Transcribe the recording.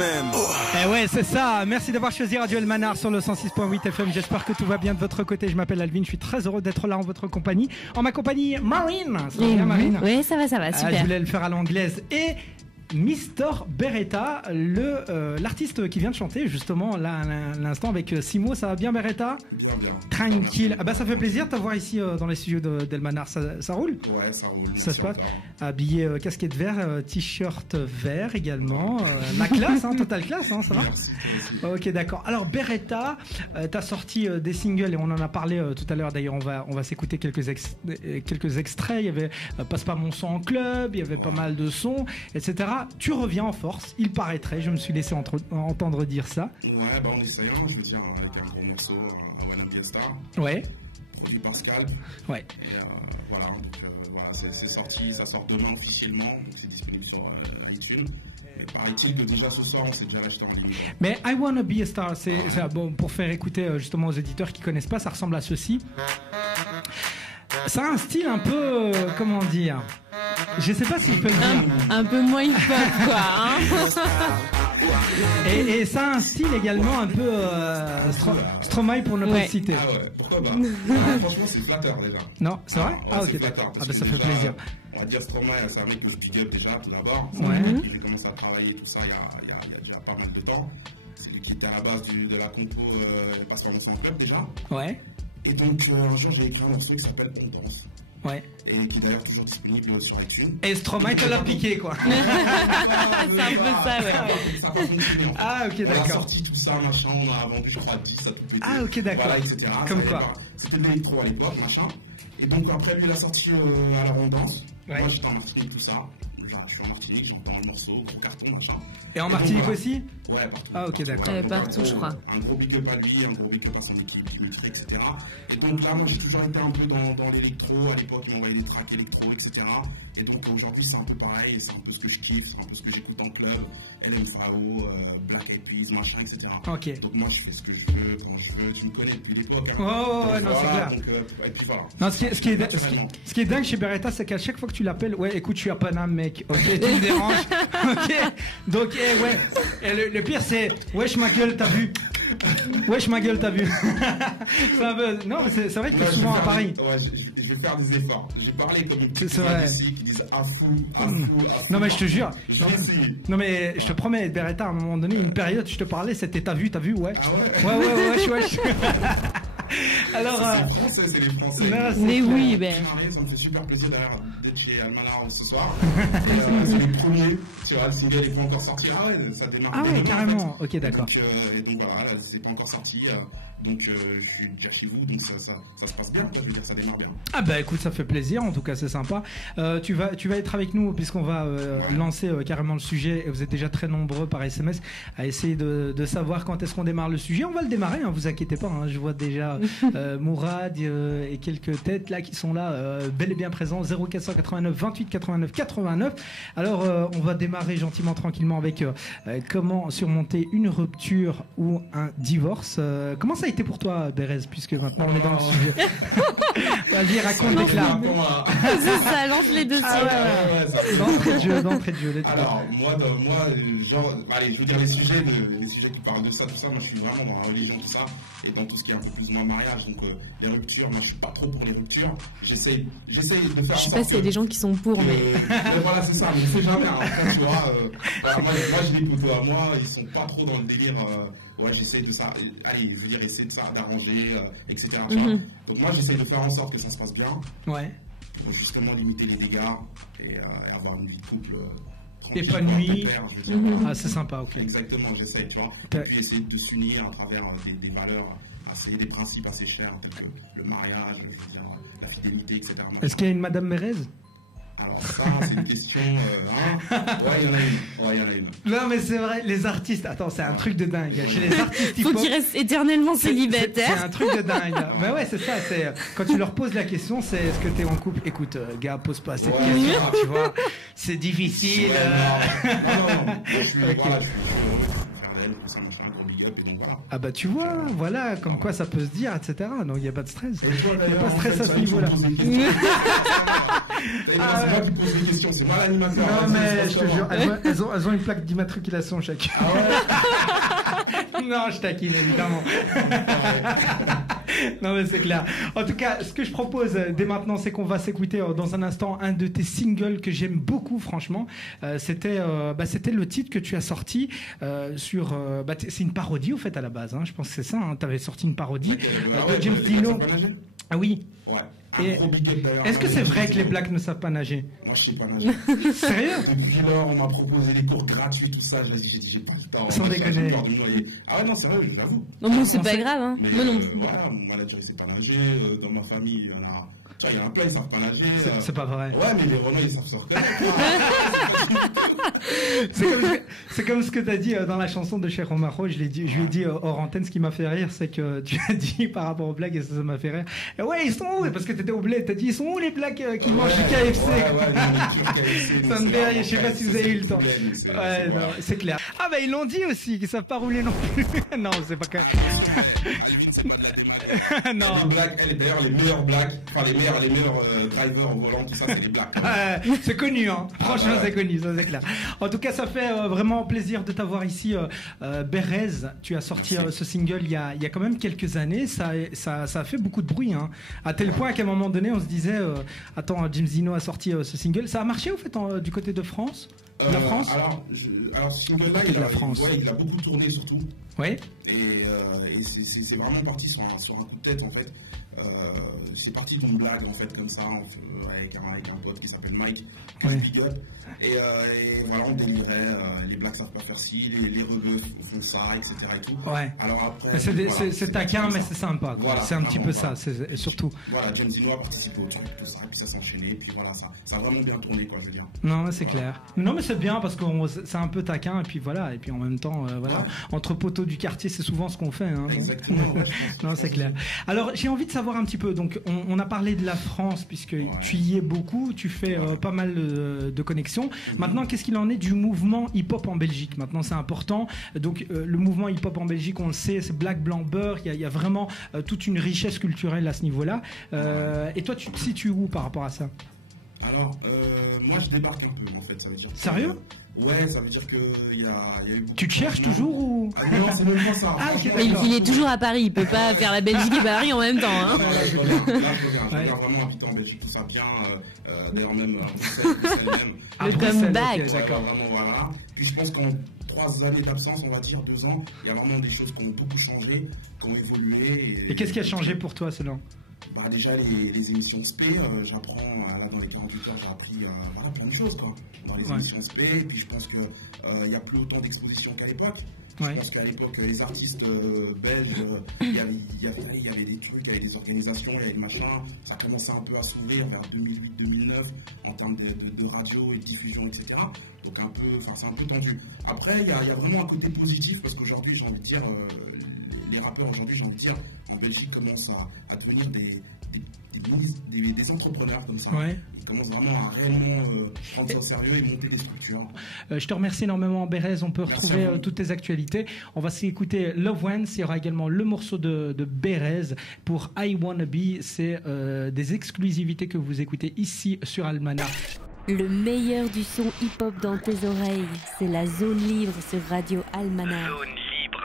même. Eh ouais, c'est ça. Merci d'avoir choisi Radio El Manar sur le 106.8 FM. J'espère que tout va bien de votre côté. Je m'appelle Alvin. Je suis très heureux d'être là en votre compagnie. En ma compagnie, Marine. Ça va bien, Marine? Oui, ça va, super. Je voulais le faire à l'anglaise. Et Mr Beretta, l'artiste qui vient de chanter justement là à l'instant avec Simo. Ça va bien, Beretta? Bien, bien. Tranquille. Ah bah ça fait plaisir de t'avoir ici dans les studios d'El Manar. Ça roule? Ouais, ça roule. Ça se passe. Habillé casquette vert, t-shirt vert également. La classe, hein, totale classe, hein, ça va? Merci. Ok, d'accord. Alors Beretta, t'as sorti des singles et on en a parlé tout à l'heure. D'ailleurs, on va s'écouter quelques extraits. Il y avait Passe pas mon son en club, il y avait pas mal de sons, etc. Tu reviens en force, il paraîtrait. Je me suis laissé entendre dire ça. Ouais, bah on essaye, je veux dire, on a fait un gros morceau, I Wanna Be a Star. Ouais. Produit Pascal. Ouais. Et voilà, donc voilà, c'est sorti, ça sort demain officiellement, donc c'est disponible sur iTunes. Et paraît-il que déjà ce soir, on s'est déjà acheté en ligne. Mais I Wanna Be a Star, c'est bon, pour faire écouter justement aux éditeurs qui connaissent pas, ça ressemble à ceci. Ça a un style un peu, comment dire, je sais pas si je peux le dire. Un peu moins hip-hop, quoi. Hein. Et ça a un style également un peu Stromae pour ne pas le citer. Ah ouais, pourquoi pas? Franchement, c'est flatteur déjà. Non, c'est vrai? Ouais, Ok, d'accord. Ah bah ça fait plaisir. On va dire Stromae, c'est un mec qui se big up déjà, tout d'abord. Ouais. J'ai commencé à travailler tout ça il y a déjà pas mal de temps. C'est lui qui était à la base de la compo Passe pas mon son en club déjà. Ouais. Et donc un jour j'ai écrit un morceau qui s'appelle On danse. Ouais. Et qui est d'ailleurs toujours disponible sur iTunes. Et Stromae te l'a piqué, quoi. C'est un peu ça, ouais. Ça a pas fonctionné. Ah, ok, d'accord. On a sorti tout ça, machin, on a vendu, je crois, 10 à tout petit. Ah, ok, d'accord. Voilà, etc. Comme quoi. C'était de l'électro à l'époque, machin. Et donc après, lui, il a sorti à la danse. Ouais. Moi, j'étais en Martinique, tout ça. Enfin, je suis en Martinique, j'entends un morceau, gros carton, machin. Et en Martinique voilà. aussi? Ouais, partout. Ah, ok, d'accord. Ouais, partout, je crois. Un gros big up à lui, un gros big up à son équipe, Dimitri, etc. Et donc là, moi, j'ai toujours été un peu dans l'électro. À l'époque, ils m'envoyaient des tracks électro, etc. Et donc aujourd'hui, c'est un peu pareil. C'est un peu ce que je kiffe, c'est un peu ce que j'écoute en club. LMFAO, Black Eyed Peas, machin, etc. Ok. Donc moi, je fais ce que je veux, quand je veux. Tu me connais depuis l'époque. Hein. Oh, ouais, non, voilà, c'est clair. Donc, et puis voilà. Non, ce qui est dingue chez Beretta, c'est qu'à chaque fois que tu l'appelles, ouais, écoute, je suis à Paname, mec. Ok, tu me déranges. Ok. Donc, ouais. Et le pire, c'est, wesh ma gueule, t'as vu? Wesh ma gueule, t'as vu? C'est un peu, non, mais c'est vrai que t'es souvent à Paris. Ouais, je vais faire des efforts. J'ai parlé comme une petite vrai. ici qui disent à fou. Non, mais je te jure. J'essaye. Non, mais je te promets, Beretta, à un moment donné, une période, je te parlais, c'était t'as vu, ouais. Ah ouais? Ouais. Alors, C'est français, c'est les Français. non, c'est Mais clair. oui, ben. Ça me fait super plaisir d'ailleurs d'être chez Almanar ce soir. C'est les premiers, tu vois, le single n'est pas encore sorti. Ah ouais, ça démarre. Ah ouais, demain, carrément. en fait. Ok, d'accord. Donc voilà, c'est pas encore sorti. Donc je suis déjà chez vous, donc ça se passe bien, je veux dire, ça démarre bien. Ah bah écoute, ça fait plaisir, en tout cas c'est sympa. Tu vas être avec nous puisqu'on va lancer carrément le sujet, et vous êtes déjà très nombreux par SMS à essayer de savoir quand est-ce qu'on démarre le sujet. On va le démarrer, hein, vous inquiétez pas, hein, je vois déjà Mourad et quelques têtes là qui sont là, bel et bien présents, 0489 28 89 89. Alors on va démarrer gentiment, tranquillement avec comment surmonter une rupture ou un divorce. Comment ça a été pour toi, Bérez, puisque maintenant on est dans le sujet? Vas-y, raconte, déclare. C'est ça, lance les dossiers. D'entrée de jeu, let's go. Alors, moi, genre, allez, je veux dire les sujets qui parlent de ça, tout ça, moi je suis vraiment dans la religion, tout ça, et dans tout ce qui est un peu plus ou moins mariage, donc les ruptures, moi je suis pas trop pour les ruptures, j'essaye de faire en sorte. Je sais pas s'il y a des gens qui sont pour, mais. Voilà, c'est ça, mais on sait jamais, hein, après, tu vois, voilà, moi j'ai des potos à moi, ils sont pas trop dans le délire, ouais, j'essaie de ça, allez, je veux dire, essayer de ça, d'arranger, etc. Tu vois. Donc moi j'essaie de faire en sorte que ça se passe bien. Ouais. Pour justement limiter les dégâts et avoir une vie de couple tranquille, épanouie. pépère, je veux dire. Ah, c'est sympa, ok. Exactement, j'essaie, tu vois. Ok. Et puis essayer de s'unir à travers des valeurs, des principes assez chers, tels que le mariage, je veux dire, la fidélité, etc. Est-ce qu'il y a une Madame Mérez? Alors ça, c'est une question... hein. Ouais, il y en a une. Non, mais c'est vrai, les artistes... Attends, c'est un truc de dingue. Chez les artistes Faut qu'ils restent éternellement c'est célibataires. un truc de dingue. Mais ouais, c'est ça. C'est quand tu leur poses la question, c'est est-ce que t'es en couple? Écoute, gars, pose pas cette question. Tu vois, c'est difficile. Non. Je suis... Okay. Voilà, je suis fraternel, tout ça, machin, gros big up, et donc Voilà. Ah bah tu vois, voilà, comme quoi ça peut se dire, etc. Donc il n'y a pas de stress. Et toi, Il n'y a d'ailleurs, pas de stress en à fait, ce niveau-là. C'est moi qui pose les questions, c'est moi l'animateur. Non Vas-y, mais je te franchement. jure, elles ont une plaque d'immatriculation chacune. Ah ouais. Non, je taquine évidemment. Non mais c'est clair. En tout cas, ce que je propose dès maintenant, c'est qu'on va s'écouter dans un instant un de tes singles que j'aime beaucoup, franchement. C'était le titre que tu as sorti sur. C'est une parodie au fait à la base. Hein. Je pense que c'est ça. Hein. Tu avais sorti une parodie de James Dino. Ah oui. Ouais. Et est-ce que c'est vrai que les blacks ne savent pas nager? Moi, je sais pas nager. Sérieux? Depuis lors, on m'a proposé des cours gratuits, tout ça. J'ai pas tout à Sans déconner. Ah ouais, non, sérieux, j'avoue. Non, mais c'est pas grave, hein. Mais, Moi non. Voilà, mon manager sait pas nager. Dans ma famille, il y en a. Il y en a plein, ils savent pas nager. C'est pas vrai. Ouais, mais les Renault, ils savent se reconnaître. C'est comme ce que tu as dit dans la chanson de Cheikh Omaro. Je lui ai dit hors antenne, ce qui m'a fait rire, c'est que tu as dit par rapport aux blagues, et ça m'a fait rire. Et ouais, ils sont où? Parce que tu étais au bled, tu as dit, ils sont où les blagues qui mangent du KFC? Ça me fait rire, je sais pas si vous avez eu le temps. Ouais, non, c'est clair. Ah bah ils l'ont dit aussi, qu'ils savent pas rouler non plus. Non, c'est pas clair. Non. D'ailleurs, les meilleures blagues, enfin les meilleurs drivers au volant, tout ça, c'est les blagues. C'est connu, hein. Franchement, c'est connu, ça c'est clair. En tout cas, ça fait vraiment plaisir de t'avoir ici, Bérez. Tu as sorti ce single il y a quand même quelques années. Ça a fait beaucoup de bruit, hein. À tel point qu'à un moment donné, on se disait, attends, James Dino a sorti ce single. Ça a marché au fait du côté de France, la France. Alors ce single-là, il a beaucoup tourné surtout. Oui. Et c'est vraiment parti sur un coup de tête en fait. C'est parti d'une blague en fait comme ça avec un pote qui s'appelle Mike, Big Up. Et voilà, on délirait, les blacks savent pas faire ci, les rebeux font ça, etc. et tout. Ouais. Alors après, c'est taquin, mais c'est sympa. Voilà, c'est un petit peu ça, c'est surtout. Voilà, James Dino a participé au truc, tout ça, et puis ça s'enchaînait, et puis voilà, ça a vraiment bien tourné, quoi, je veux dire. Non, mais c'est clair. Non, mais c'est bien parce que c'est un peu taquin, et puis voilà, et puis en même temps, voilà, entre poteaux du quartier, c'est souvent ce qu'on fait. Hein, exactement. Non, c'est clair. Alors, j'ai envie de savoir un petit peu. Donc, on a parlé de la France puisque tu y es beaucoup, tu fais pas mal de connexions. Maintenant, qu'est-ce qu'il en est du mouvement hip-hop en Belgique? Maintenant, c'est important. Donc, le mouvement hip-hop en Belgique, on le sait, c'est Black, Blanc, Beurre. Il y a vraiment toute une richesse culturelle à ce niveau-là. Et toi, tu te situes où par rapport à ça? Alors, moi, je débarque un peu, en fait, ça veut dire. Sérieux? Ouais, ça veut dire que il y a eu... Tu te cherches toujours ou... Ah non, c'est même pas ça. Mais il est toujours à Paris, il peut pas faire la Belgique et Paris en même temps. Hein. Là, je regarde vraiment habiter en Belgique, tout ça bien. D'ailleurs, même Le comeback. Okay, d'accord. Vraiment, voilà. Puis je pense qu'en 3 années d'absence, on va dire 2 ans, il y a vraiment des choses qui ont beaucoup changé, qui ont évolué. Et qu'est-ce qui a changé pour toi, selon? Déjà les émissions SP, j'apprends là dans les 48 heures, j'ai appris voilà, plein de choses quoi, dans les émissions SP, et puis je pense que il n'y a plus autant d'expositions qu'à l'époque. Je pense qu'à l'époque les artistes belges, il y avait des trucs, il y avait des organisations, il y avait des machins, ça commençait un peu à s'ouvrir vers 2008-2009 en termes de radio et de diffusion, etc. Donc c'est un peu tendu. Après il y a vraiment un côté positif parce qu'aujourd'hui j'ai envie de dire les rappeurs aujourd'hui, j'ai envie de dire, en Belgique commencent à devenir des entrepreneurs comme ça. Ouais. Ils commencent vraiment à réellement prendre ça au sérieux et monter des structures. Je te remercie énormément, Bérez. On peut retrouver toutes tes actualités. On va s'écouter Love Ones. Il y aura également le morceau de Bérez pour I Wanna Be. C'est des exclusivités que vous écoutez ici sur Almana. Le meilleur du son hip-hop dans tes oreilles, c'est la zone libre sur Radio Almana.